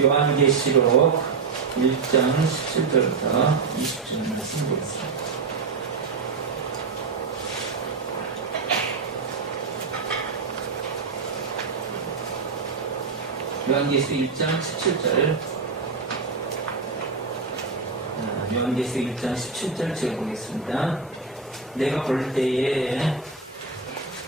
요한계시록 1장 17절부터 20절 말씀 보겠습니다. 요한계시록 1장 17절 요한계시록 1장 17절 제가 보겠습니다. 내가 볼 때에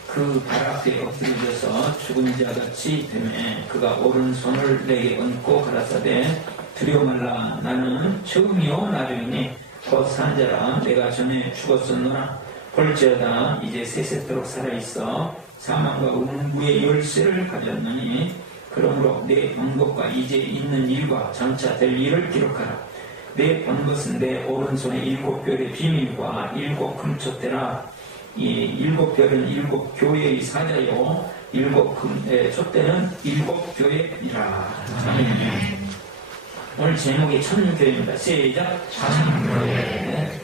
그 발 앞에 엎드려져서 죽은 자같이 되매 그가 오른손을 내게 얹고 가라사대 두려워 말라. 나는 처음이요 나중이니 곧 산 자라. 내가 전에 죽었었노라. 볼지어다 이제 세세토록 살아있어 사망과 음부의 열쇠를 가졌느니 그러므로 내 본 것과 이제 있는 일과 장차 될 일을 기록하라. 내 본 것은 내 오른손에 7별의 비밀과 7 금촛대라. 이 7별은 7 교회의 사자요 7 촛대는 7 교회이라. 오늘 제목이 천교회입니다. 시작. 천교회.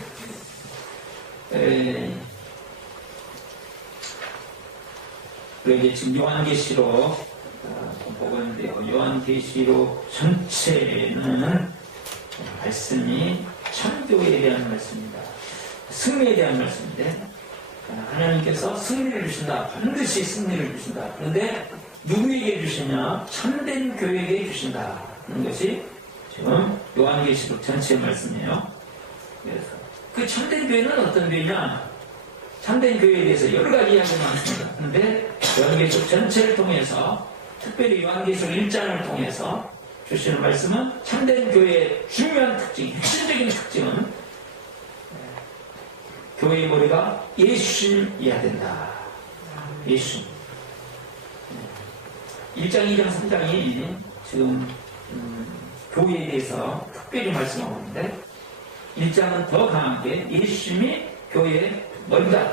이제 지금 요한계시록 보고 있는데요. 요한계시록 전체는 말씀이 천교회에 대한 말씀입니다. 승리에 대한 말씀인데 하나님께서 승리를 주신다. 반드시 승리를 주신다. 그런데 누구에게 주시냐? 참된 교회에게 주신다. 그런 것이 지금 요한계시록 전체의 말씀이에요. 그래서 그 참된 교회는 어떤 교회냐? 참된 교회에 대해서 여러 가지 이야기가 많습니다. 그런데 요한계시록 전체를 통해서 특별히 요한계시록 1장을 통해서 주시는 말씀은 참된 교회의 중요한 특징, 핵심적인 특징은 교회의 머리가 예수님이어야 된다. 예수님. 1장, 2장, 3장이 지금 교회에 대해서 특별히 말씀하고 있는데 1장은 더 강하게 예수님이 교회의 머리다.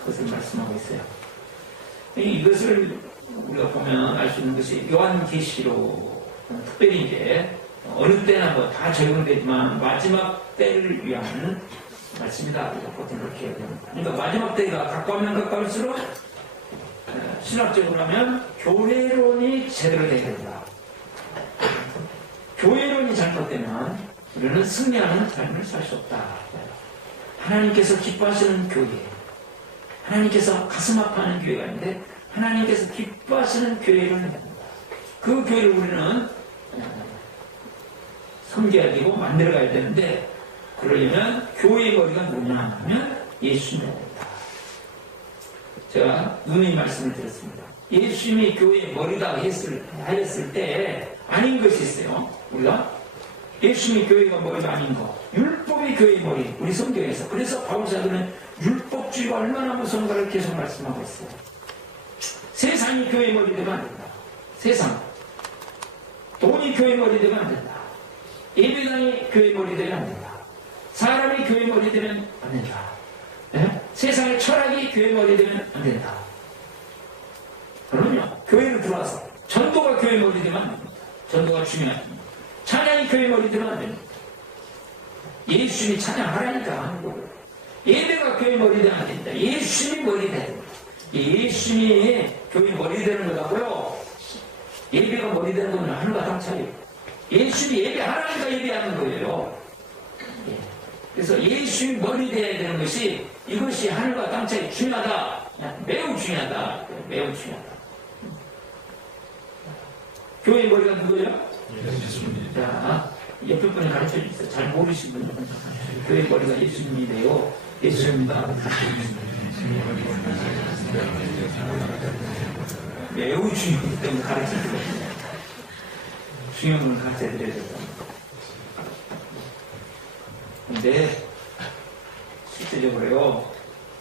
그것을 말씀하고 있어요. 이것을 우리가 보면 알 수 있는 것이 요한계시록 특별히 이제 어느 때나 뭐 다 적용되지만 마지막 때를 위한 말씀이다. 보통 그렇게 해야 됩니다. 그러니까 마지막 때가 가까우면 가까울수록 신학적으로 하면 교회론이 제대로 되어야 된다. 교회론이 잘못되면 우리는 승리하는 삶을 살 수 없다. 하나님께서 기뻐하시는 교회, 하나님께서 가슴 아파하는 교회가 있는데 하나님께서 기뻐하시는 교회를 해야 된다. 그 교회를 우리는 섬겨야 되고 만들어가야 되는데 그러려면 교회의 머리가 뭐냐 하면 예수님이어야 된다. 제가 누누이 말씀을 드렸습니다. 예수님이 교회의 머리다 하였을 때 아닌 것이 있어요. 우리가 예수님이 교회가 머리가 아닌 거, 율법이 교회의 머리, 우리 성경에서. 그래서 바울사도는 율법주의가 얼마나 무서운가를 계속 말씀하고 있어요. 세상이 교회의 머리 되면 안 된다. 세상. 돈이 교회의 머리 되면 안 된다. 예배당이 교회의 머리 되면 안 된다. 사람이 교회 머리 되면 안 된다. 네? 세상의 철학이 교회 머리 되면 안 된다. 그러면요, 교회를 들어와서 전도가 교회 머리 되면 안 됩니다. 전도가 중요합니다. 찬양이 교회 머리 되면 안 됩니다. 예수님이 찬양하라니까 하는 거고요. 예배가 교회 머리 되면 안 됩니다. 예수님이 머리 돼야 됩니다. 예수님이 교회 머리 되는 거라고요. 예배가 머리 되는 거는 하늘과 땅 차이예요. 예수님이 예배하라니까 예배하는 거예요. 그래서 예수님이 머리 되어야 되는 것이 이것이 하늘과 땅 차이 중요하다. 매우 중요하다. 매우 중요하다. 교회의 머리가 누구예요? 예수님. 자, 옆에 분이 가르쳐 주세요. 잘 모르신 분은 교회의 머리가 예수님이래요. 예수님입니다. 매우 중요하기 때문에 가르쳐 드려야 돼요. 중요한 걸 가르쳐 드려야 돼요. 근데 실제적으로요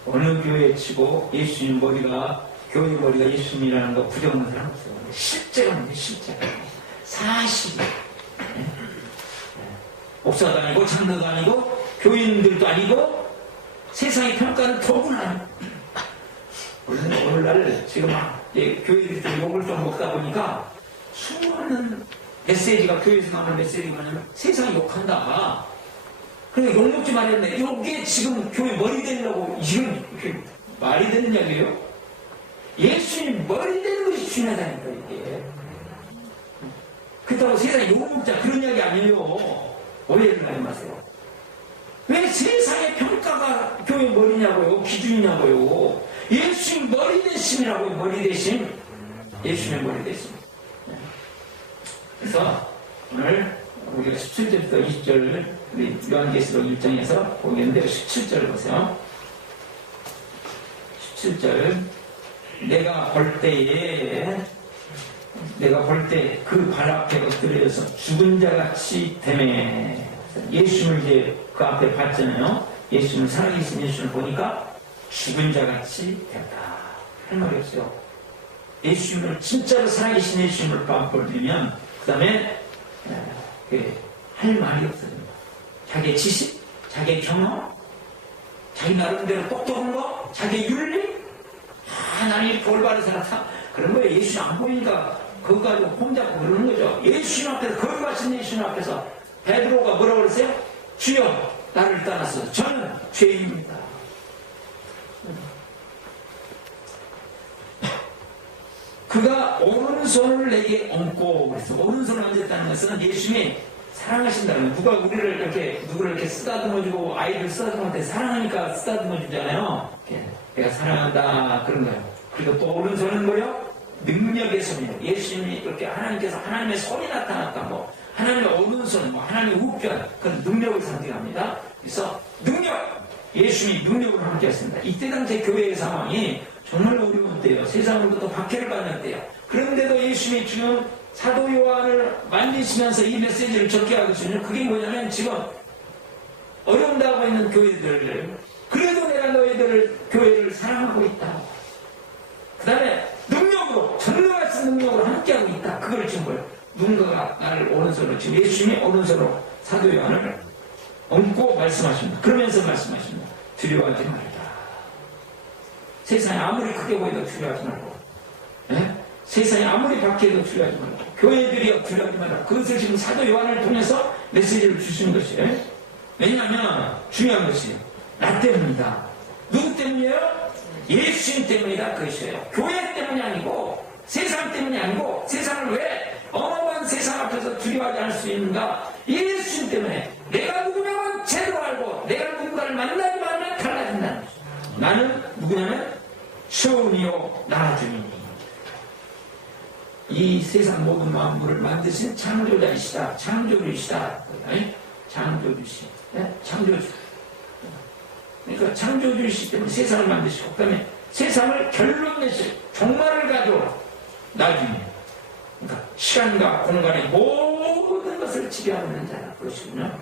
어느 교회에 치고 예수님 머리가 교회 머리가 예수님이라는 거 부정하는 사람 없어요. 실제가 뭔데 실제가 사실이 목사도 아니고 장로도 아니고 교인들도 아니고 세상의 평가는 더구나 오늘날 지금 교회들이 욕을 좀 먹다 보니까 수많은 메시지가 교회에서 나오는 메시지가 뭐냐면 세상이 욕한다. 그러니까 욕먹지 말했네. 이게 지금 교회 머리 되려고 이런 말이 되는 이야기예요? 예수님 머리 되는 것이 중요하다니까 이게. 그렇다고 세상에 욕먹자 그런 이야기 아니에요. 오해를 하지 마세요. 왜 세상의 평가가 교회 머리냐고요? 기준이냐고요? 예수님 머리 대심이라고요. 머리 대심. 예수님의 머리 대심. 그래서 오늘 우리가 17절부터 20절 우리 요한계시록 1장에서 보겠는데 17절 보세요. 17절 내가 볼 때 그 발 앞에 엎드려서 죽은 자같이 되매. 예수님을 이제 그 앞에 봤잖아요. 예수님을 살아계신 예수님을 보니까 죽은 자같이 됐다. 할 말이 없어요. 예수님을 진짜로 살아계신 예수님을 보면 그 다음에 할 말이 없어집니다. 자기의 지식, 자기의 경험, 자기 나름대로 똑똑한 거, 자기의 윤리, 나는 이렇게 올바른 사람 그런 거예요. 예수님 안 보이니까 그거 가지고 폼잡고 그러는 거죠. 예수님 앞에서, 거기 가신 예수님 앞에서 베드로가 뭐라고 그랬어요? 주여 나를 떠나서 저는 죄인입니다. 그가 오른손을 내게 얹고 그래서 오른손을 얹었다는 것은 예수님이 사랑하신다는 거예요. 누가 우리를 이렇게 누구를 이렇게 쓰다듬어주고 아이를 쓰다듬을 때 사랑하니까 쓰다듬어주잖아요. 내가 사랑한다 그런 거예요. 그리고 또 오른손은 뭐예요? 능력의 손이에요. 예수님이 이렇게 하나님께서 하나님의 손이 나타났다 뭐 하나님의 오른손, 뭐 하나님의 우편 그런 능력을 상징합니다. 그래서 능력 예수님이 능력을 함께했습니다. 이때 당시 교회의 상황이 정말 어려운 때예요. 세상으로부터 박해를 받는 때예요. 그런데도 예수님이 지금 사도 요한을 만드시면서 이 메시지를 적게 하고 있으면 그게 뭐냐면 지금 어려운다고 있는 교회들 그래도 내가 너희들을 교회를 사랑하고 있다. 그 다음에 능력으로 전능하신 능력으로 함께하고 있다. 그걸 지금 뭐예요? 누군가가 나를 오른손으로 지금 예수님이 오른손으로 사도 요한을 얹고 말씀하십니다. 그러면서 말씀하십니다. 두려워하지 말라. 세상이 아무리 크게 보여도 두려워하지 말고 세상이 아무리 박해도 두려워하지 말고 교회들이 두려워하지 말라. 그것을 지금 사도 요한을 통해서 메시지를 주시는 것이에요. 왜냐하면 중요한 것이에요. 나 때문이다. 누구 때문이에요? 예수님 때문이다. 그것이에요. 교회 때문이 아니고 세상 때문이 아니고 세상을 왜 어마어마한 세상 앞에서 두려워하지 않을 수 있는가? 예수님 때문에 내가 누구냐면 제대로 알고 내가 누군가를 만나지 말면 달라진다는 거죠. 나는 누구냐면 처음이요 나중이니 이 세상 모든 만물을 만드신 창조자이시다. 창조주이시다. 창조주시. 창조주. 그러니까 창조주이시기 때문에 세상을 만드시고 그다음에 세상을 결론 내실 종말을 가지고 나중에 그러니까 시간과 공간의 모든 것을 지배하는 자라 그러시군요.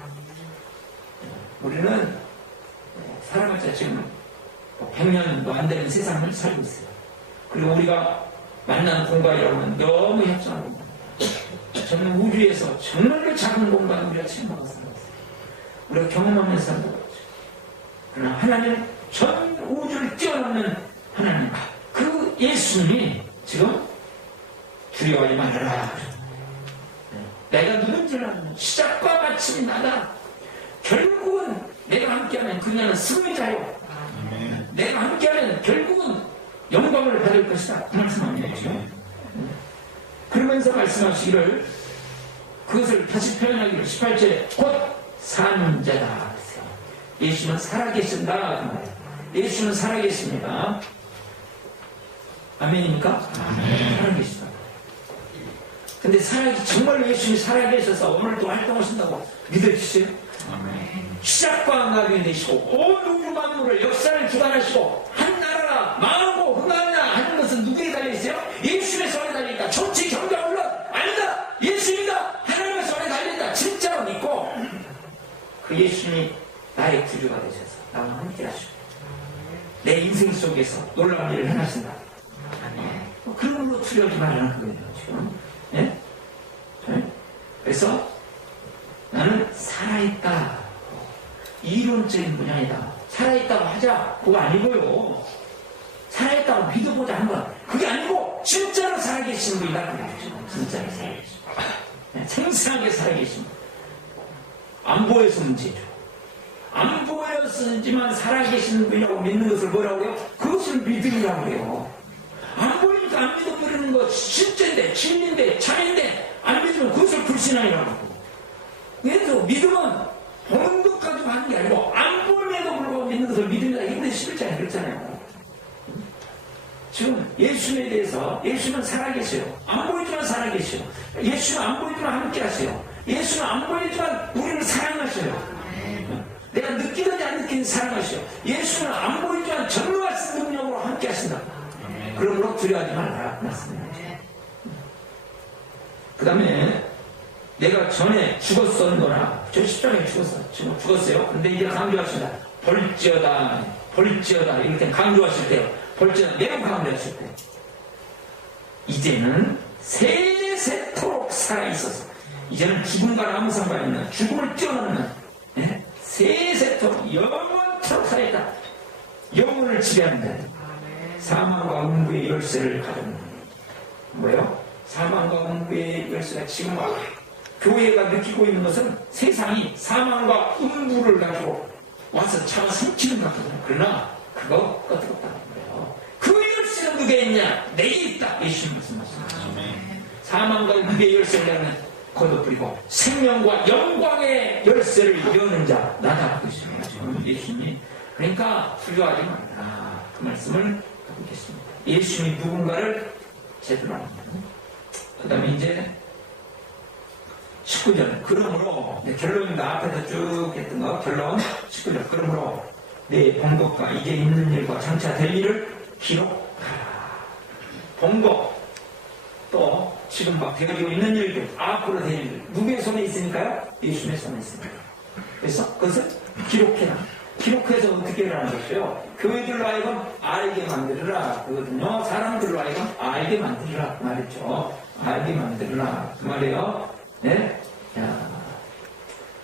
우리는 살아봤자 지금 100년도 안 되는 세상을 살고 있어요. 그리고 우리가 만나는 공간이라고 하면 너무 협소한 공간. 저는 우주에서 정말로 작은 공간 우리가 체험하고 살고 있어요. 우리가 경험하면서 산다고 하죠. 그러나 하나님 전 우주를 뛰어넘는 하나님 그 예수님이 지금 두려워하지 말아라. 내가 누군지를 아는 시작과 마침이 나다. 결국은 내가 함께하면 그녀는 승리자요. 내가 함께하면 결국은 영광을 받을 것이다. 그 말씀합니다. 그러면서 말씀하시기를 그것을 다시 표현하기를 18절에 곧 사는 자다. 예수는 살아계신다. 예수는 살아계십니다. 아멘입니까? 아멘. 살아계시다. 근데 정말로 예수님이 살아계셔서 오늘도 활동하신다고 믿어주세요. 아멘. 시작과 나중에 되시고 온 우주 만물을 역사를 주관하시고 한 나라가 망하고 흥하느냐 하는 것은 누구에 달려있어요? 예수님의 손에 달려있다. 정치 경제가 물론 아니다. 예수님이다. 하나님의 손에 달려있다. 진짜로 믿고 그 예수님이 나의 구주가 되셔서 나와 함께 하시고 내 인생 속에서 놀라운 일을 해나신다. 그런 걸로 두려워하지 말라는 거예요. 지금. 예? 그래서 나는 살아있다. 이론적인 분야이다. 살아있다고 하자. 그거 아니고요. 살아있다고 믿어보자 하는 건 그게 아니고 진짜로 살아계시는 분이다. 진짜로 살아계시는 분. 생생하게 살아계시는 분. 안 보여서 문제죠. 안 보였지만 살아계시는 분이라고 믿는 것을 뭐라고 해요? 그것을 믿음이라고 해요. 안 보이니까 안 믿어버리는 거 진짜인데 진리인데 참인데 안 믿으면 그것을 불신앙이라고 하고. 그래서 믿음은 보는 것 가지고 하는 게 아니고 안 보임에도 불구하고 믿는 것을 믿음이다. 이게 11장에 그렇잖아요. 지금 예수님에 대해서 예수님은 살아계세요. 안 보이지만 살아계세요. 예수님은 안 보이지만 함께 하세요. 예수는 안 보이지만 우리를 사랑하셔요. 내가 느끼든지 안 느끼든지 사랑하셔요. 예수는 안 보이지만 전능하신 능력으로 함께 하신다. 그러므로 두려워하지 말라. 말씀입니다. 그 다음에 내가 전에 죽었었노라. 저 10장에 죽었어요. 근데 이제 강조하신다. 벌지어다. 벌지어다. 이럴 때 강조하실 때요. 벌지어다. 매우 강조하실 때. 이제는 세세토록 살아있어서 이제는 죽음과 아무 상관없는 죽음을 뛰어넘는 세세토록 영원토록 살아있다. 영혼을 지배한다. 사망과 음부의 열쇠를 가졌는 뭐예요? 사망과 음부의 열쇠가 지금 교회가 느끼고 있는 것은 세상이 사망과 음부를 가지고 와서 차가 삼키는 것 같거든요. 그러나 그거 끄떡없다는 거예요. 그 열쇠는 누구에 있냐? 내게 있다. 예수님 말씀하십니다. 사망과 음부의 열쇠를 걷어버리고 생명과 영광의 열쇠를 여는 자 나다. 지금 예수님이. 그러니까 두려워하지 말라. 그 말씀을 하고 계십니다. 예수님이 누군가를 제대로 합니다. 그 다음에 이제 19절. 그러므로 결론입니다. 앞에서 쭉 했던 거 결론 19절. 그러므로 내 본것과 이제 있는 일과 장차 될 일을 기록하라. 본것 또 지금 막 되어지고 있는 일들 앞으로 될 일들 누구의 손에 있으니까요? 예수님의 손에 있습니다. 그래서 그것을 기록해라. 기록해서 어떻게 하라는 것이요? 교회들로 하여금 알게 만들어라. 그거든요. 사람들로 하여금 알게 만들어라. 그 말이죠. 알게 만들어라. 그 말이에요. 네? 야.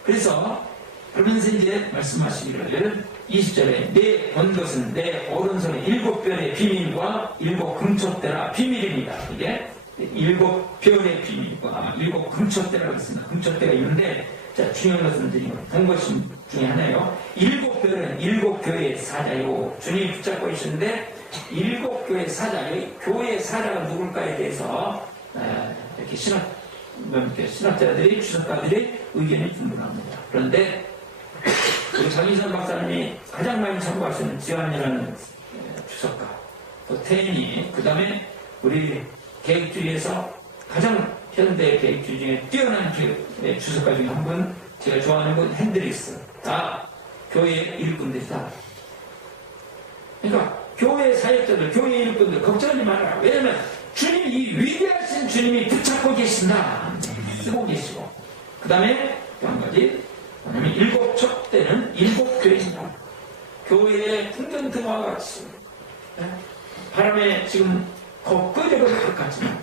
그래서, 그러면서 이제 말씀하시기를 20절에 내 본 것은 내 오른손의 7별의 비밀과 7 금초대라 비밀입니다. 이게 7 별의 비밀과 7 금초대라고 있습니다. 금초대가 있는데 자, 중요한 것은 본 것 중에 하나예요. 7별은 7 교회의 사자요. 주님이 붙잡고 있었는데 7 교회의 사자요. 교회의 사자가 누굴까에 대해서 이렇게 신학자들이 주석가들이 의견이 분분합니다. 그런데 우리 장희선 박사님이 가장 많이 참고하시는 지환이라는 주석가, 또 태인이, 그 다음에 우리 계획주의에서 가장 현대 계획주의 중에 뛰어난 주석가 중에 한 분, 제가 좋아하는 분 핸드릭스. 다 교회의 일꾼들이다. 그러니까 교회 사역자들, 교회 일꾼들 걱정하지 말아라. 왜냐하면 주님이, 이 위대하신 주님이 붙잡고 계신다. 쓰고 계시고. 그 다음에 또 한 가지, 왜냐하면 7 촛대는 7 교회입니다. 교회의 풍경등화 같이 바람에 지금 꺼져버릴 것 같지만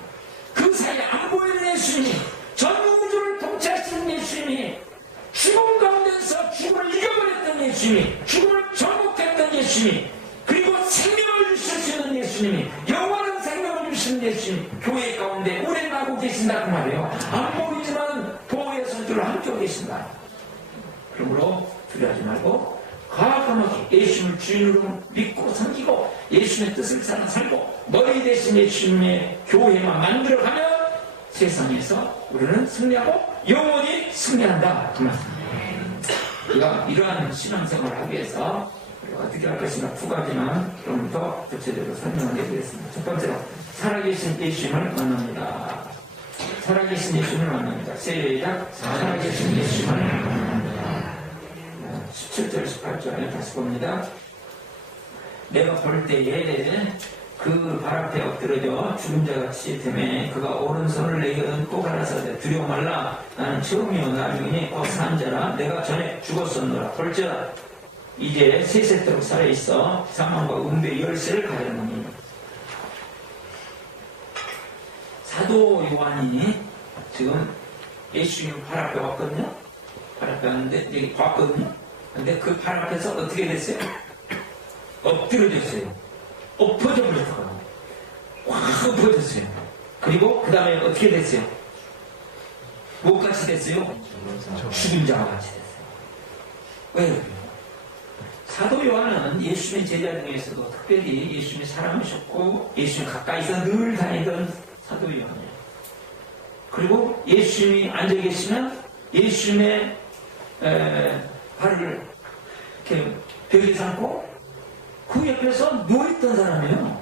그 사이에 안 보이는 예수님이, 전 우주를 통치하시는 예수님이, 죽음 가운데서 죽음을 이겨버렸던 예수님이, 죽음을 정복했던 예수님이, 그리고 생명을 주실 수 있는 예수님이, 영원한 생명을 주시는 예수님이 교회 가운데 운행하고 계신다 그 말이에요. 안 보이지만 보호의 손길로 함께 계신다. 그러므로 두려워하지 말고 과감하게 예수님을 주인으로 믿고 섬기고 예수님의 뜻을 살고 머리 대신 예수님의 교회만 만들어가면 세상에서 우리는 승리하고 영원히 승리한다. 그 말씀입니다. 우리가 이러한 신앙생활을 하기 위해서 우리가 어떻게 할 것인가 2가지만 좀 더 구체적으로 설명을 해드리겠습니다. 첫 번째로 살아계신 예수님을 만납니다. 살아계신 예수님을 만납니다. 시작. 살아계신 예수님을 만납니다. 17절 18절 다시 봅니다. 내가 볼 때에 그 발 앞에 엎드려져 죽은 자같이 되매 그가 오른손을 내게 얹고 가라사대 두려워 말라. 나는 처음이요 나중이니 곧 산 자라. 내가 전에 죽었었노라. 볼지어다 이제 세세토록 살아있어 사망과 음부의 열쇠를 가졌느니. 사도 요한이 지금 예수님 발 앞에 왔거든요. 발 앞에 왔는데 여기 봤거든요. 근데 그 발 앞에서 어떻게 됐어요? 엎드려졌어요. 엎어져 버렸어요. 확 엎어졌어요. 그리고 그 다음에 어떻게 됐어요? 뭐같이 됐어요? 죽은 자와 같이 됐어요. 왜? 사도 요한은 예수님의 제자 중에서도 특별히 예수님이 사랑하셨고 예수님 가까이서 늘 다니던 사도 요한이에요. 그리고 예수님이 앉아 계시면 예수님의 발을 이렇게 벽에 삼고 그 옆에서 누워있던 사람이에요.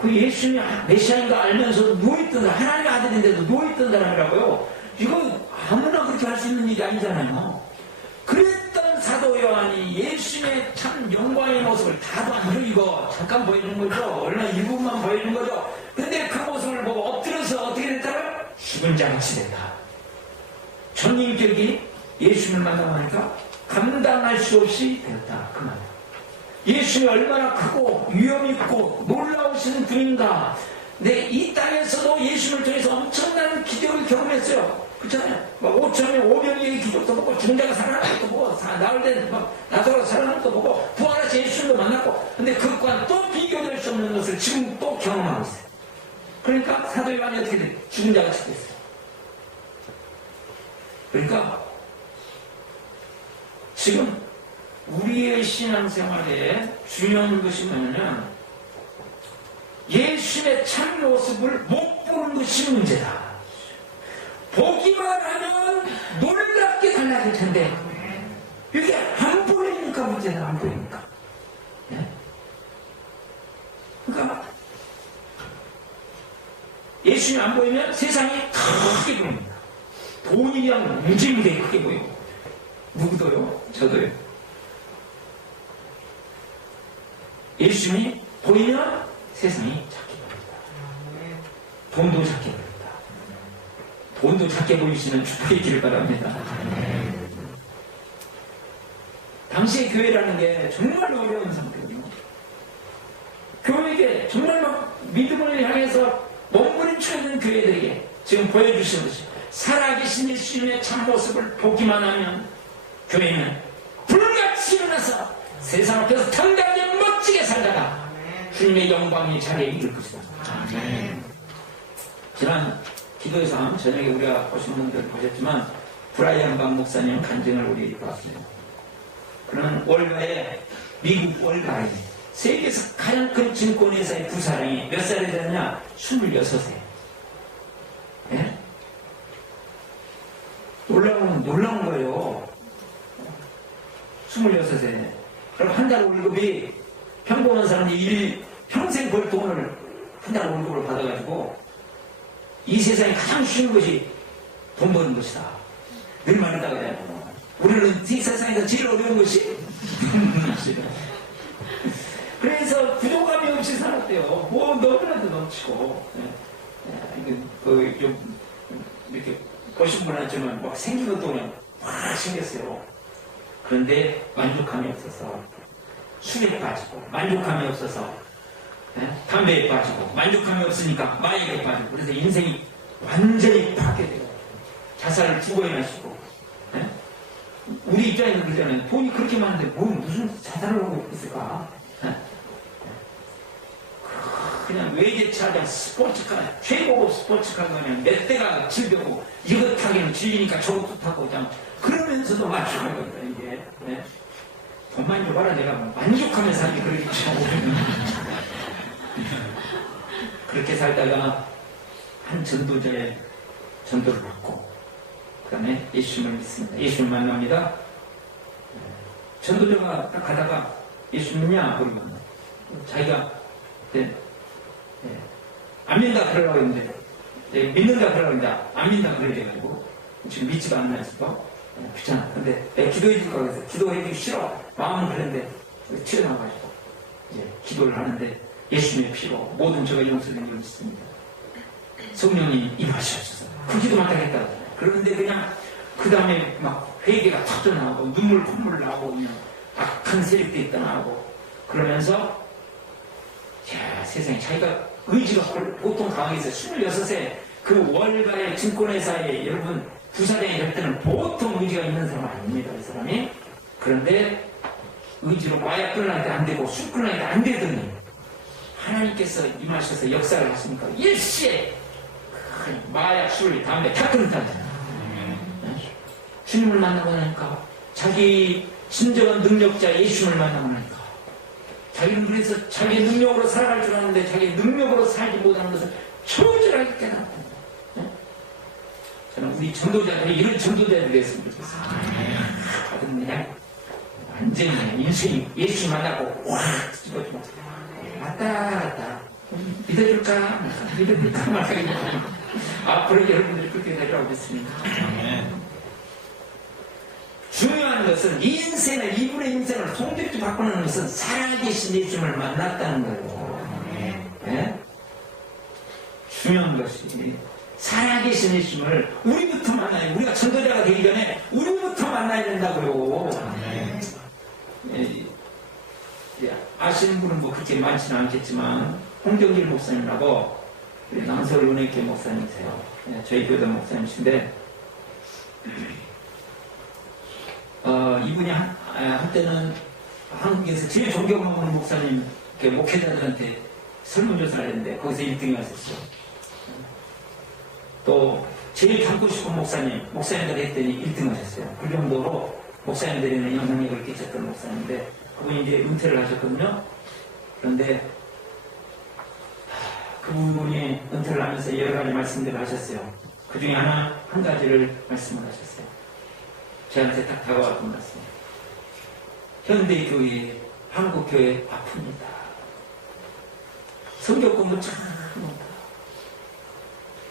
그 예수님이 메시아인가 알면서도 누워있던 사람, 하나님의 아들인데도 누워있던 사람이라고요. 이거 아무나 그렇게 할 수 있는 일이 아니잖아요. 그랬던 사도 요한이 예수님의 참 영광의 모습을 다도 안 보이고 잠깐 보여준 거죠. 얼마나 일부분만 보여준 거죠. 근데 그 모습을 보고 엎드려서 어떻게 됐다고요? 죽은 자같이 됐다. 전인격이 예수님을 만나보니까 감당할 수 없이 되었다. 그 말. 예수님이 얼마나 크고 위엄있고 놀라우신 분인가. 근데 이 땅에서도 예수님을 통해서 엄청난 기적을 경험했어요. 그렇잖아요. 막 5천명 500명의 기적도 보고 죽은 자가 살아나는 것도 보고 나올 때 나사로가 살아나는 것도 보고 부활하신 예수님도 만났고, 근데 그것과 또 비교될 수 없는 것을 지금 또 경험하고 있어요. 그러니까 사도 요한이 어떻게 돼? 죽은 자가 됐어요. 그러니까 지금 우리의 신앙생활에 중요한 것이 뭐냐면 예수의 참 모습을 못 보는 것이 문제다. 보기만 하면 놀랍게 달라질 텐데 이게 안 보이니까 문제다. 안 보이니까. 네? 그러니까 예수님이 안 보이면 세상이 크게 보입니다. 돈이 그냥 무지무지하게 크게 보이고. 누구도요? 저도요. 예수님이 보이면 세상이 작게 보입니다. 돈도 작게 보입니다. 돈도 작게 보이시는 축복의 길을 바랍니다. 당시의 교회라는 게 정말로 어려운 상태거든요. 교회에게 정말 막 믿음을 향해서 몸부림쳐 있는 교회들에게 지금 보여주시는 것이 살아계신 예수님의 참모습을 보기만 하면 교회는 불같이 일어나서 세상 앞에서 당당하게 멋지게 살다가 주님의 영광이 자리에 이를 것이다. 지난 기도회상 저녁에 우리가 보신 분들 보셨지만 브라이언 박 목사님 간증을 우리 봤어요. 그는 월가에 미국 월가에 세계에서 가장 큰 증권회사의 부사장이 몇 살이 되느냐? 26세. 예? 놀라운 거예요. 26세. 그럼 한 달 월급이 평범한 사람이 평생 벌 돈을 한 달 월급으로 받아가지고 이 세상에 가장 쉬운 것이 돈 버는 것이다. 늘 말하다가 우리는 이 세상에서 제일 어려운 것이 그래서 부족함이 없이 살았대요. 뭐 너무나도 넘치고 좀 이렇게 보신 분 같지만 막 생긴 것도 그냥 확 생겼어요. 그런데 만족함이 없어서 술에 빠지고 만족함이 없어서 담배에 빠지고 만족함이 없으니까 마약에 빠지고 그래서 인생이 완전히 파괴돼요. 자살을 2번이나 하시고. 우리 입장에서 그러잖아요. 돈이 그렇게 많은데 무슨 자살을 하고 있을까? 그냥 외제차장 스포츠카 최고급 스포츠카가 그냥 몇 대가 질병고 이것 타기는 질리니까 저것도 타고 그냥 그러면서도 만족하는 거예요. 이게 돈만 줘봐라 내가 만족하며 살기 그러겠죠. 그렇게 살다가 한 전도자의 전도를 받고 그 다음에 예수님을 믿습니다. 예수님을 만납니다. 전도자가 딱 가다가 예수 믿냐? 그러고 자기가 안 믿는다 그러려고 했는데 믿는다 그러려고 했는데 안 믿는다 그래가지고 지금 믿지도 않나 해서 귀찮아. 근데 내가 기도해 줄 거라 해서 기도해주기 싫어. 마음은 그랬는데 튀어나와가지고 이제 기도를 하는데 예수님의 피로 모든 죄가 용서된 줄 믿습니다. 성령이 임하시옵소서. 그 기도만 하겠다. 그런데 그냥 그 다음에 막 회개가 터져나오고 콧물 나오고 그냥 악한 세력들이 떠나고 그러면서 자 세상에 자기가 의지가 보통 강하게 있어요. 26세 그 월가의 증권회사에 여러분 부사장이 될 때는 보통 의지가 있는 사람 아닙니다. 이 사람이. 그런데 의지로 마약 끊으려는데 안 되고 술 끊으려는데 안 되더니 하나님께서 임하셔서 역사를 하시니까 일시에 마약, 술, 담배 다 끊었다잖아요. 주님을 만나고 나니까 자기 진정한 능력자 예수님을 만나고 나니까 자기는 그래서 자기 능력으로 살아갈 줄 아는데 자기 능력으로 살지 못하는 것을 초절하게 깨닫고 전도자들이 이런 전도자들이 됐으면 좋겠어요. 그냥 완전히 인생이 예수 만나고 확 집어주고 왔다 믿어줄까 말까 앞으로 여러분들이 그렇게 되라고 믿습니다. 중요한 것은 이분의 인생을 송두리 바꾸는 것은 살아계신 예수님을 만났다는 거예요. 네? 중요한 것이 살아계신 예수님을 우리부터 만나요. 우리가 전도자가 되기 전에 우리부터 만나야 된다고요. 아시는 분은 뭐 그렇게 많지는 않겠지만 홍경길 목사님이라고 남서울 은혜교회 목사님이세요. 저희 교회 목사님이신데 이분이 한때는 한국에서 제일 존경하는 목사님 목회자들한테 설문조사를 했는데 거기서 1등을 하셨어요. 또 제일 닮고 싶은 목사님들 했더니 1등 하셨어요. 그 정도로 목사님들에는 영향력을 끼쳤던 목사님인데 그분이 이제 은퇴를 하셨거든요. 그런데 그분이 은퇴를 하면서 여러 가지 말씀들을 하셨어요. 그 중에 한 가지를 말씀을 하셨어요. 저한테 딱 다가왔던 말씀. 현대교회, 한국교회 아픕니다. 성경 공부 참 못한다.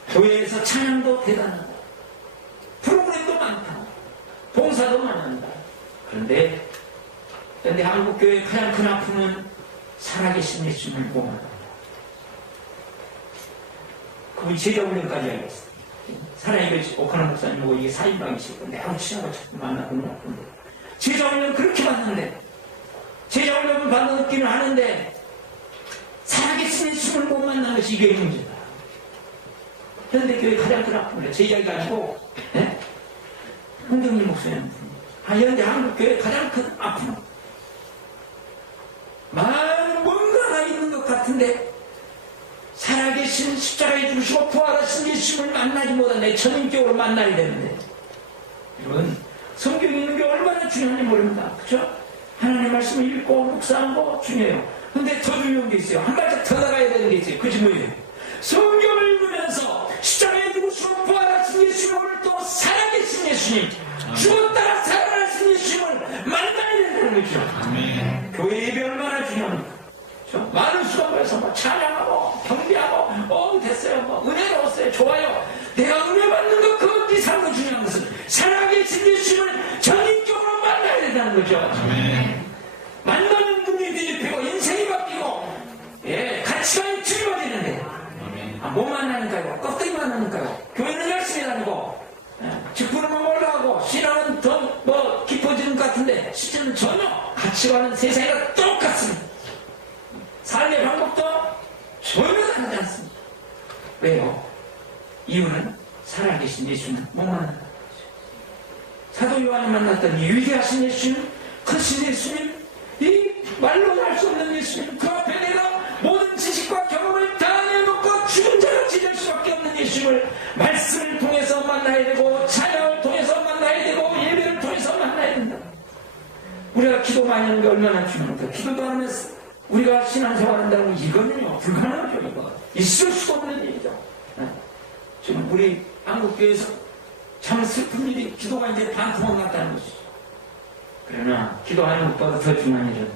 교회에서 찬양도 대단하다. 프로그램도 많다. 봉사도 많은다. 그런데 한국교회의 가장 큰 아픔은 살아계신 예수님을 모험한다. 그분이 제자훈련까지 알고 있어요. 사랑이 오카나 목사님하고 이게 4인방이시고 내가 친하고 자꾸 만나거든요. 제자훈련 그렇게 받는데 제자훈련 받기는 하는데 살아계신 예수님을 못 만난 것이 이게 문제다. 현대교회 가장 큰 아픔이에요. 제자가 아니고 홍경일 목사님 현대 한국교회 가장 큰 아픔. 많은 뭔가가 있는 것 같은데 살아계신 십자가에 죽으시고 부활하신 예수님을 만나지 못하네. 전인격으로 만나야 되는데 여러분 성경이 있는 게 얼마나 중요한지 모릅니다. 그렇죠? 하나님의 말씀을 읽고 묵상하고 중요해요. 근데 더 중요한 게 있어요. 한 발짝 더 나가야 되는 게 있어요. 그것이 뭐예요? 성경을 읽으면서 십자가에 죽으시고 부활하신 예수님을 또 살아계신 예수님 죽었다가 살아나신 예수님을 만나야 된다는 거죠. 교회 예배 얼마나 중요합니까? 많은 수가 모여서 뭐 찬양하고 경배하고 됐어요. 뭐 은혜로웠어요. 좋아요. 내가 은혜 받는 것 그것 이상으로 중요한 것은 살아계신 예수님을 전인격으로 만나야 된다는 거죠. 만나는 분이 뒤집히고 인생이 바뀌고 가치관이 뒤집어지는데 못 만나니까요. 껍데기 만나니까요. 교회는 열심히 다니고 직분은 올라가고 신앙은 더 깊어지는 것 같은데 실제는 전혀 가치관은 세상이랑 똑같습니다. 삶의 방법도 전혀 다르지 않습니다. 왜요? 이유는 살아계신 예수님 못 만난다는 거죠. 사도 요한이 만났던 이 위대하신 예수님, 크신 예수님, 이 말로 할 수 없는 예수님, 그 앞에 내가 모든 지식과 경험을 다 내놓고 죽은 자를 지낼 수밖에 없는 예수님을 말씀을 통해서 만나야 되고 찬양을 통해서 만나야 되고 예배를 통해서 만나야 된다. 우리가 기도 많이 하는 게 얼마나 중요합니까? 기도도 하면서 우리가 신앙생활한다는 이거는요 불가능하죠. 이거 있을 수가 없는 일이죠. 지금 우리 한국교회에서 참 슬픈 일이 기도가 이제 반토막 났다는 것이죠. 그러나 기도하는 것보다 더 중요한 일은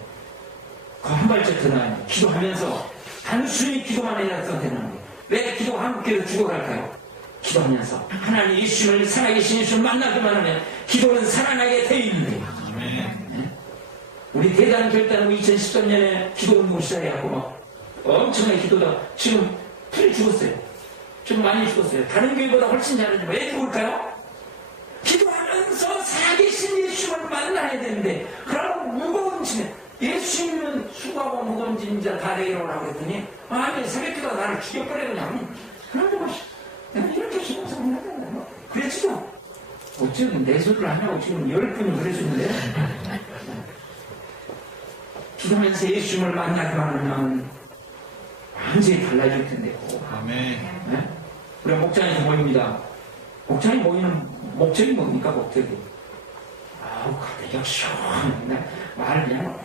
그 한 발짝 더 나아요. 기도하면서 단순히 기도만 해서 되는 거예요. 왜 기도가 한국교회에서 죽어갈까요? 기도하면서 하나님 예수님을 살아계신 예수님을 만나기만 하면 기도는 살아나게 되어 있는 거예요. 우리 대단한 결단으로 2013년에 기도운동을 시작해갖고 막 엄청나게 기도다. 지금 풀이 죽었어요. 좀 많이 죽었어요. 다른 교회보다 훨씬 잘하지만 왜 죽을까요? 기도하면서 살아계신 예수님을 만나야 되는데 그러고 무거운 짐에 예수님은 수고하고 무거운 짐 자 다 내려오라고 했더니 아니 새벽기도가 나를 죽여버려 그냥 그런 것이 내가 이렇게 신앙생활 해야 된다. 그랬죠? 어쩌면 내 소리를 하냐고 지금 10분이 그래주는데 기도하면서 예수님을 만나기만 하면 완전히 달라질 텐데요. 아멘. 네? 우리가 목장에서 모입니다. 목장에 모이는 목적이 뭡니까? 목적이 가득 시원해. 말을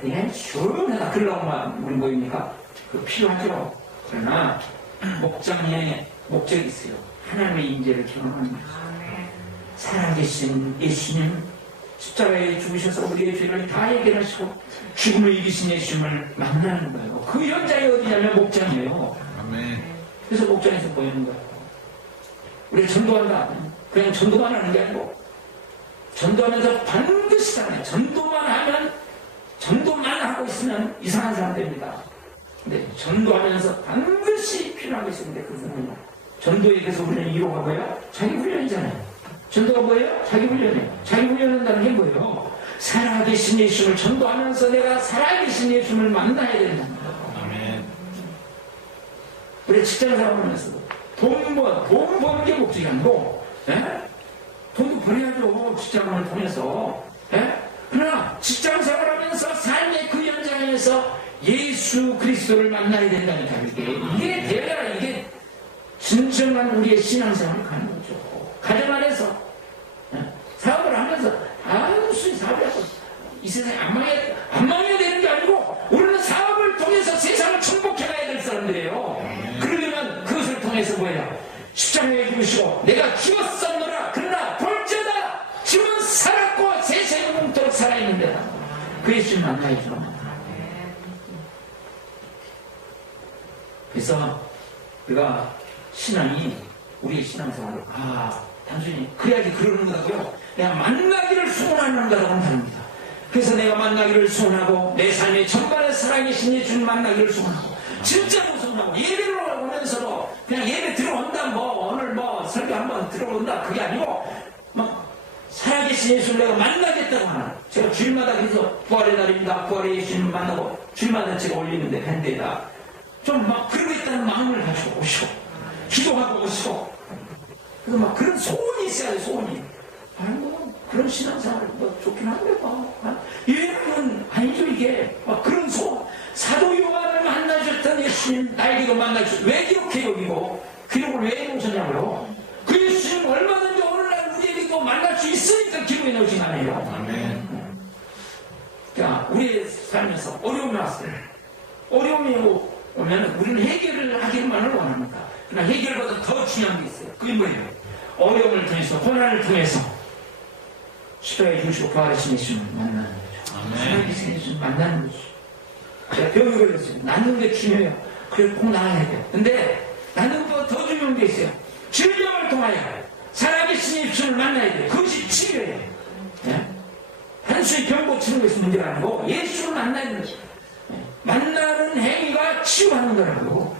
그냥 시원하다 그러려고만 우리 모입니까? 그 필요하죠. 그러나 목장에 목적이 있어요. 하나님의 인재를 경험합니다. 살아계신 예수님, 십자가에 죽으셔서 우리의 죄를 다 해결하시고 죽음을 이기신 예수님을 만나는 거예요. 그 현장이 어디냐면 목장이에요. 아멘. 그래서 목장에서 보이는 거예요. 우리가 전도한다. 그냥 전도만 하는 게 아니고 전도하면서 반드시 살아요. 전도만 하고 있으면 이상한 사람 됩니다. 근데 전도하면서 반드시 필요한 것이 있는데 그것은 전도에 대해서 우리는 이유가 뭐예요? 자기 훈련이잖아요. 전도가 뭐예요? 자기 훈련이에요. 자기 훈련한다는 게 뭐예요? 살아계신 예수님을 전도하면서 내가 살아계신 예수님을 만나야 된다는 거예요. 아멘. 우리 직장 생활하면서 돈 버는 게 목적이 아니고, 돈도 벌어야죠. 직장을 통해서. 그러나 직장 생활하면서 삶의 그 현장에서 예수 그리스도를 만나야 된다니까. 이게 대가라, 이게 진정한 우리의 신앙생활을 가는 거죠. 가정 안에서 사업을 하면서 단순히 사업을 하고 이 세상에 안 망해야 되는 게 아니고 우리는 사업을 통해서 세상을 축복해가야 될 사람들이에요. 그러려면 그것을 통해서 뭐예요? 십자가에 죽으시고 내가 죽었었노라 그러나 볼지어다 지금은 살았고 세상에 영원토록 살아있는데다. 그 예수님 만나야죠. 그래서 우리가 신앙이 우리의 신앙생활을 단순히 그래야지 그러는 거다고요. 내가 만나기를 소원하는 거라고는 다릅니다. 그래서 내가 만나기를 소원하고 내 삶의 전반에 살아계신 예수님 만나기를 소원하고 진짜로 소원하고 예배를 오면서도 그냥 예배 들어온다 오늘 설교 한번 들어온다 그게 아니고 살아계신 예수를 내가 만나겠다고 하는 제가 주일마다 그래서 부활의 날입니다. 부활의 예수님 만나고 주일마다 제가 올리는데 밴드에다 좀 그러겠다는 마음을 가지고 오시고 기도하고 오시고 그래서 그런 소원이 있어야 돼. 소원이 그런 신앙생활 좋긴 한데 이런 아니죠. 이게 그런 소원. 사도 요한을 만나셨던 예수님 나에게도 만나주셨. 왜 기록해 여기고 기록을 왜 해놓으셨냐고요. 그 예수님 얼마든지 오늘날 우리에게도 만날 수 있으니까 기록해 놓으신 거 아니에요. 아멘. 그러니까 우리의 삶에서 어려움이 왔어요. 어려움이 오면 우리는 해결을 하기만을 원합니다. 그러나 해결보다 더 중요한 게 있어요. 그게 뭐예요? 어려움을 통해서 고난을 통해서 십자가에 죽으시고 부활하신 예수님을 만나는 거죠. 살아계신 예수님을 만나는 거죠. 제가 병이 걸렸어요. 낫는 게 중요해요. 그래서 꼭 나아야 돼요. 근데 낫는 것보다 더 중요한 게 있어요. 질병을 통하여 살아계신 예수님을 만나야 돼요. 그것이 치료예요. 단순히 병 고치는 것이 문제가 아니고 예수를 만나는 거죠. 만나는 행위가 치유하는 거라고.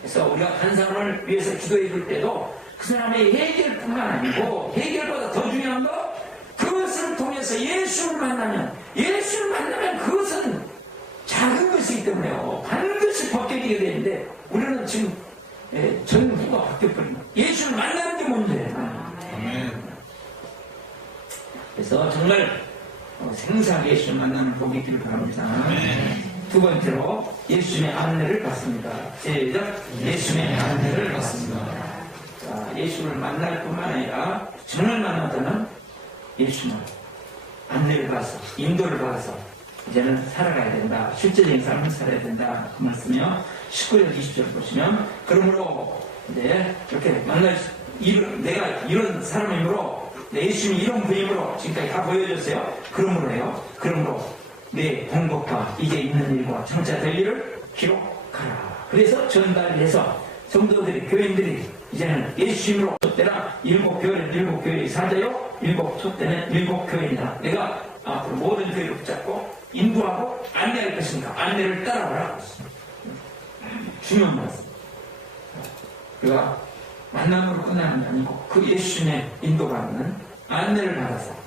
그래서 우리가 한 사람을 위해서 기도해 줄 때도 그 사람의 해결뿐만 아니고 해결보다 더 중요한 거 그것을 통해서 예수를 만나면 그것은 작은 것이기 때문에요. 반드시 벗겨지게 되는데 우리는 지금 전부가 바뀌어버립니다. 예수를 만나는 게 문제예요. 그래서 정말 생사하게 예수를 만나는 복이 있기를 바랍니다. 두 번째로 예수님의 안내를 받습니다. 시작. 예수님의 안내를 받습니다. 자, 예수를 만날 뿐만 아니라 정말 만나자면 예수님을 안내를 받아서 인도를 받아서 이제는 살아가야 된다. 실제적인 삶을 살아야 된다. 그 말씀이요. 19절 20절 보시면 그러므로 이제 이렇게 내가 이런 사람이므로 예수님이 이런 분이므로 지금까지 다 보여줬어요. 그러므로 내 공복과 이제 있는 일과 정자 될 일을 기록하라. 그래서 전달해서 성도들이 교인들이 이제는 예수님으로 촛대라. 일곱 교회 사자요. 일곱 촛대는 일곱 교회이다. 내가 앞으로 모든 교회를 붙잡고 인도하고 안내할 것이니까 안내를 따라오라. 중요한 말씀. 그가 만남으로 끝나는 게 아니고 그 예수님의 인도받는 안내를 받아서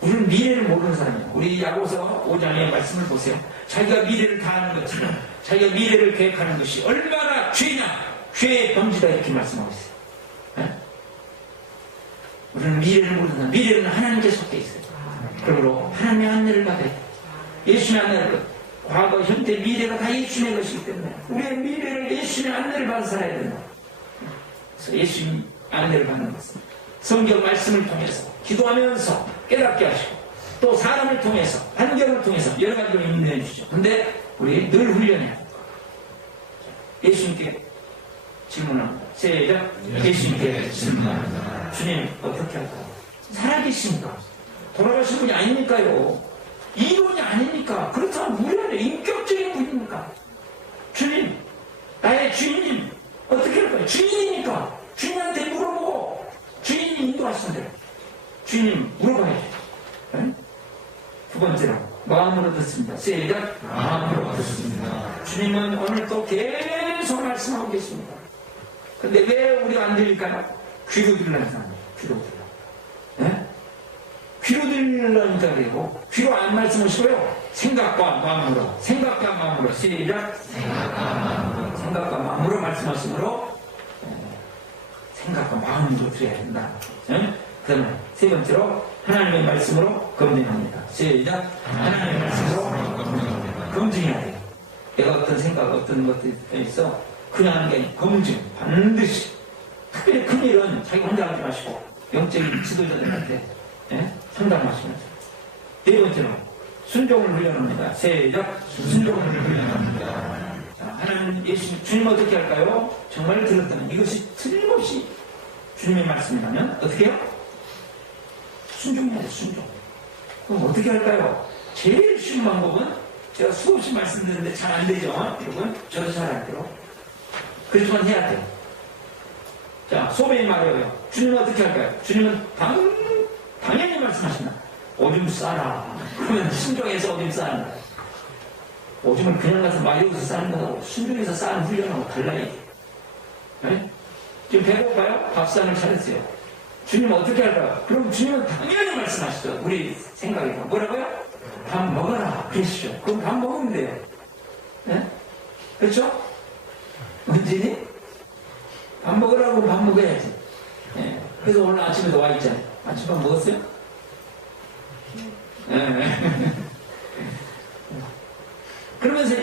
우리는 미래를 모르는 사람이에요. 우리 야고보서 5장의 말씀을 보세요. 자기가 미래를 다 아는 것처럼 자기가 미래를 계획하는 것이 얼마나 죄의 범죄다 이렇게 말씀하고 있어요. 우리는 미래를 모르는 사람. 미래는 하나님께 속해 있어요. 그러므로 하나님의 안내를 받아야 돼요. 예수님의 안내를 과거, 현재, 미래가 다 예수님의 것이기 때문에 우리의 미래를 예수님의 안내를 받아 살아야 된다. 그래서 예수님 안내를 받는 것은 성경 말씀을 통해서 기도하면서 깨닫게 하시고 또 사람을 통해서 환경을 통해서 여러 가지로 인도해 주죠. 근데 우리 늘 훈련해야 돼요. 예수님께 질문합니다. 시작. 예수님께 질문합니다. 주님 어떻게 할까요? 살아계십니까? 돌아가신 분이 아니니까요. 이론이 아니니까. 그렇다면 우리 안에 인격적인 분입니까? 주님, 나의 주인님 어떻게 할까요? 주인이니까 주님한테 물어보고 주인이 인도하신 대로 주님 물어봐야죠. 네? 두 번째로 마음으로 듣습니다. 시작. 마음으로 듣습니다. 주님은 오늘 또 계속 말씀하고 계십니다. 근데 왜 우리가 안 들릴까요? 귀로 들으려는 사람이에요. 귀로 들려. 네? 귀로 들으려니까 그리고 귀로 안 말씀하시고요. 생각과 마음으로 시작. 생각과 마음으로 말씀하시므로 생각과 마음으로 들어야 된다. 네? 그 다음에 세 번째로 하나님의 말씀으로 검증합니다. 시작. 하나님의 말씀으로 검증해야 돼요. 내가 어떤 생각, 어떤 것들이 있어 그냥 하는 게 아니라 검증, 반드시. 특별히 큰일은 자기 혼자 하지 마시고 영적인 지도자들한테 상담하시면서. 네 번째로 순종을 훈련합니다. 시작. 순종을 훈련합니다. 하나님, 예수, 주님 어떻게 할까요? 정말 들었다면 이것이 틀림없이 주님의 말씀이라면 어떻게 해요? 순종해야 돼요. 순종. 그럼 어떻게 할까요? 제일 쉬운 방법은 제가 수없이 말씀드렸는데 잘 안 되죠? 여러분, 저도 잘 안 돼요. 그렇지만 해야 돼요. 자, 소배이 말해요. 주님은 어떻게 할까요? 주님은 당연히 말씀하신다. 오줌 싸라. 그러면 순종해서 오줌 싸는 거예요. 오줌을 그냥 가서 마리오에서 싸는 거하고 순종해서 싸는 훈련하고 달라요. 네? 지금 배고파요? 밥상을 차렸어요. 주님은 어떻게 할까요? 그럼 주님은 당연히 말씀하시죠. 우리 생각에. 뭐라고요? 밥 먹어라. 그러시죠. 그럼 밥 먹으면 돼요. 네? 그렇죠? 문제니? 밥 먹으라고 밥 먹어야지. 네. 그래서 오늘 아침에도 와 있잖아요. 아침밥 먹었어요? 네. 그러면서,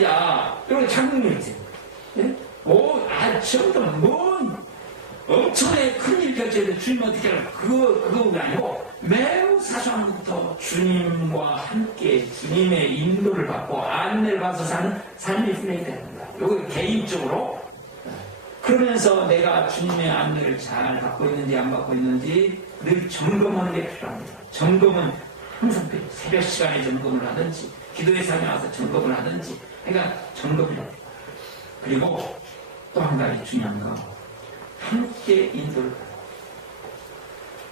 여기 장군이 있지. 네? 처음부터 엄청나게 큰일 결정해서 주님 어떻게 할까? 그거 아니고 매우 사소한 것부터 주님과 함께 주님의 인도를 받고 안내를 받아서 사는 삶이 훈련이 됩니다. 요거 개인적으로. 그러면서 내가 주님의 안내를 잘 받고 있는지 안 받고 있는지 늘 점검하는 게 필요합니다. 점검은 항상 필요해요. 새벽 시간에 점검을 하든지 기도회 상에 와서 점검을 하든지 그러니까 점검이 필요합니다. 그리고 또 한 가지 중요한 거 함께 인도를 받아요.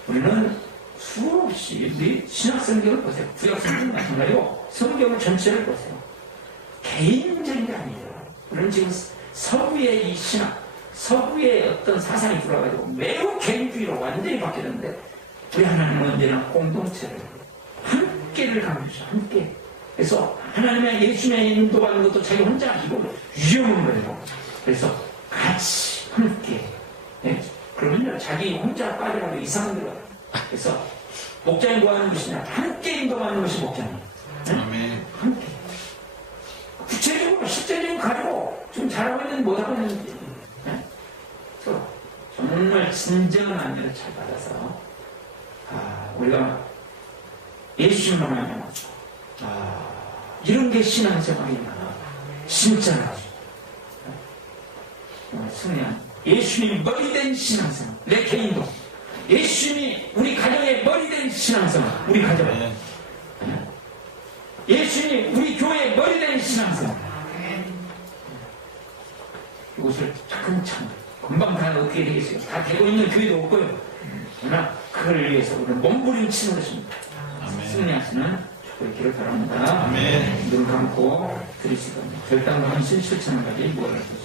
우리는 수없이 우리 신학성경을 보세요. 구약성경 마찬가지고 성경을 전체를 보세요. 개인적인 게 아니에요. 우리는 지금 서구의 이 신학, 서구의 어떤 사상이 들어와가지고 매우 개인주의로 완전히 바뀌었는데 우리 하나님은 언제나 공동체를 함께를 강조하죠. 함께. 그래서 하나님의 예수님의 인도받는 것도 자기 혼자 이거 위험한 거예요. 그래서 같이 함께. 네? 그러면요 자기 혼자 빠져가고 이상한 데로 가요. 그래서 목자님 뭐 하는 것이냐? 함께 인도받는 것이 목자님. 네? 함께. 구체적으로 실제적으로 가지고 좀 잘하고 있는지 못하고 있는지. 네? 그래서 정말 진정한 안내를 잘 받아서 우리가 예수님만 하면 이런 게 신앙생활이구나. 진짜로 승리한 예수님이 머리된 신앙생활. 내 개인도 예수님이 우리 가정의 머리된 신앙생활. 우리 가정 예수님이 우리 교회의 머리된 신앙생활. 이것을 차근차근 금방 다 어떻게 되겠어요? 다 되고 있는 교회도 없고요. 그러나 그걸 위해서 우리는 몸부림치는 것입니다. 승리하시는 축복을 바랍니다. 눈 감고 들으시고 결단과 헌신 실천하기를 원합니다.